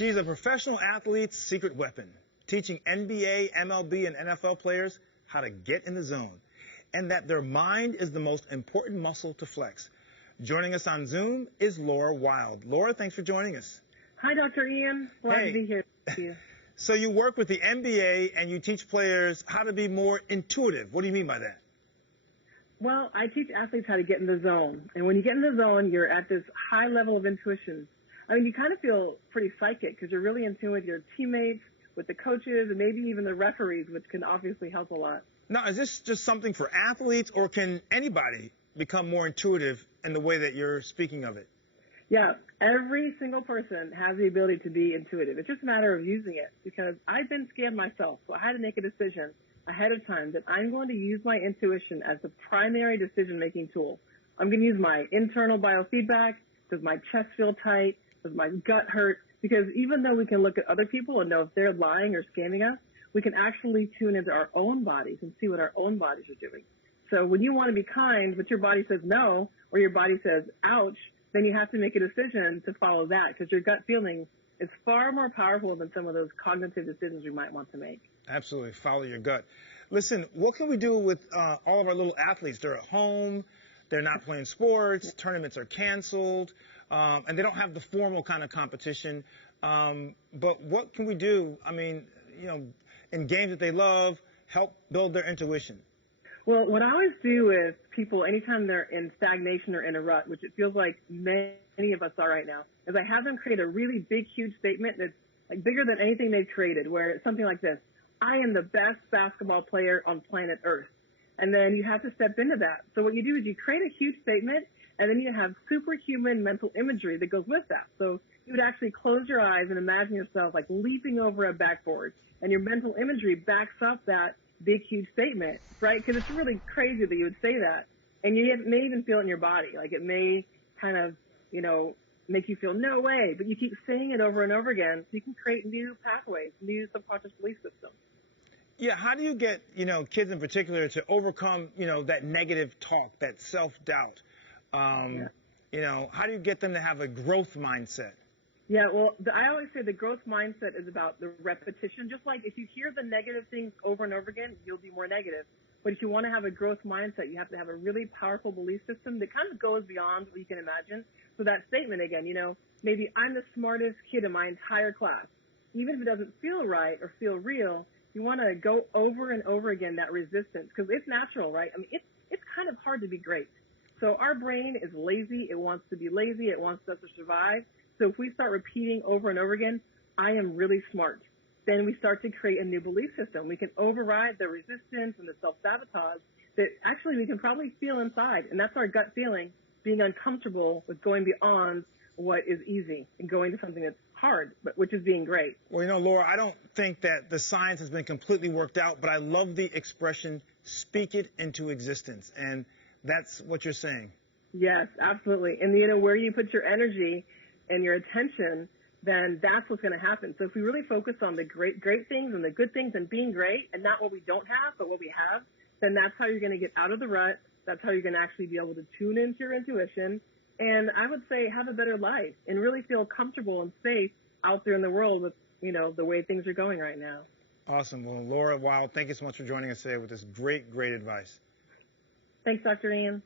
She's a professional athlete's secret weapon, teaching NBA, MLB, and NFL players how to get in the zone, and that their mind is the most important muscle to flex. Joining us on Zoom is Laura Wilde. Laura, thanks for joining us. Hi, Dr. Ian. Glad to be here with you. So you work with the NBA and you teach players how to be more intuitive. What do you mean by that? Well, I teach athletes how to get in the zone. And when you get in the zone, you're at this high level of intuition. I mean, you kind of feel pretty psychic because you're really in tune with your teammates, with the coaches, and maybe even the referees, which can obviously help a lot. Now, is this just something for athletes, or can anybody become more intuitive in the way that you're speaking of it? Yeah, every single person has the ability to be intuitive. It's just a matter of using it, because I've been scammed myself, so I had to make a decision ahead of time that I'm going to use my intuition as the primary decision-making tool. I'm going to use my internal biofeedback. Does my chest feel tight? Does my gut hurt? Because even though we can look at other people and know if they're lying or scamming us, we can actually tune into our own bodies and see what our own bodies are doing. So when you want to be kind, but your body says no, or your body says ouch, then you have to make a decision to follow that, because your gut feeling is far more powerful than some of those cognitive decisions we might want to make. Absolutely. Follow your gut. Listen, what can we do with all of our little athletes? They're at home, they're not playing sports, tournaments are canceled, and they don't have the formal kind of competition. But what can we do, I mean, you know, in games that they love, help build their intuition? Well, what I always do with people anytime they're in stagnation or in a rut, which it feels like many of us are right now, is I have them create a really big, huge statement that's like bigger than anything they've created, where it's something like this: I am the best basketball player on planet Earth. And then you have to step into that. So what you do is you create a huge statement, and then you have superhuman mental imagery that goes with that. So you would actually close your eyes and imagine yourself like leaping over a backboard, and your mental imagery backs up that big, huge statement, right? Because it's really crazy that you would say that. And you may even feel it in your body. Like it may kind of, you know, make you feel no way, but you keep saying it over and over again, so you can create new pathways, new subconscious belief systems. Yeah, how do you get, you know, kids in particular to overcome, you know, that negative talk, that self-doubt? You know, how do you get them to have a growth mindset? Yeah, well, I always say the growth mindset is about the repetition. Just like if you hear the negative things over and over again, you'll be more negative. But if you want to have a growth mindset, you have to have a really powerful belief system that kind of goes beyond what you can imagine. So that statement again, you know, maybe I'm the smartest kid in my entire class. Even if it doesn't feel right or feel real, you want to go over and over again that resistance, because it's natural, right? I mean, it's kind of hard to be great. So our brain is lazy. It wants to be lazy. It wants us to survive. So if we start repeating over and over again, I am really smart, then we start to create a new belief system. We can override the resistance and the self-sabotage that actually we can probably feel inside. And that's our gut feeling, being uncomfortable with going beyond what is easy and going to something that's hard, but which is being great. Well, you know, Laura, I don't think that the science has been completely worked out, but I love the expression, speak it into existence. And that's what you're saying. Yes, absolutely. And, you know, where you put your energy and your attention, then that's what's going to happen. So if we really focus on the great things and the good things and being great, and not what we don't have, but what we have, then that's how you're going to get out of the rut. That's how you're going to actually be able to tune into your intuition. And I would say have a better life and really feel comfortable and safe out there in the world with, you know, the way things are going right now. Awesome. Well, Laura Wilde, thank you so much for joining us today with this great advice. Thanks, Dr. Ian.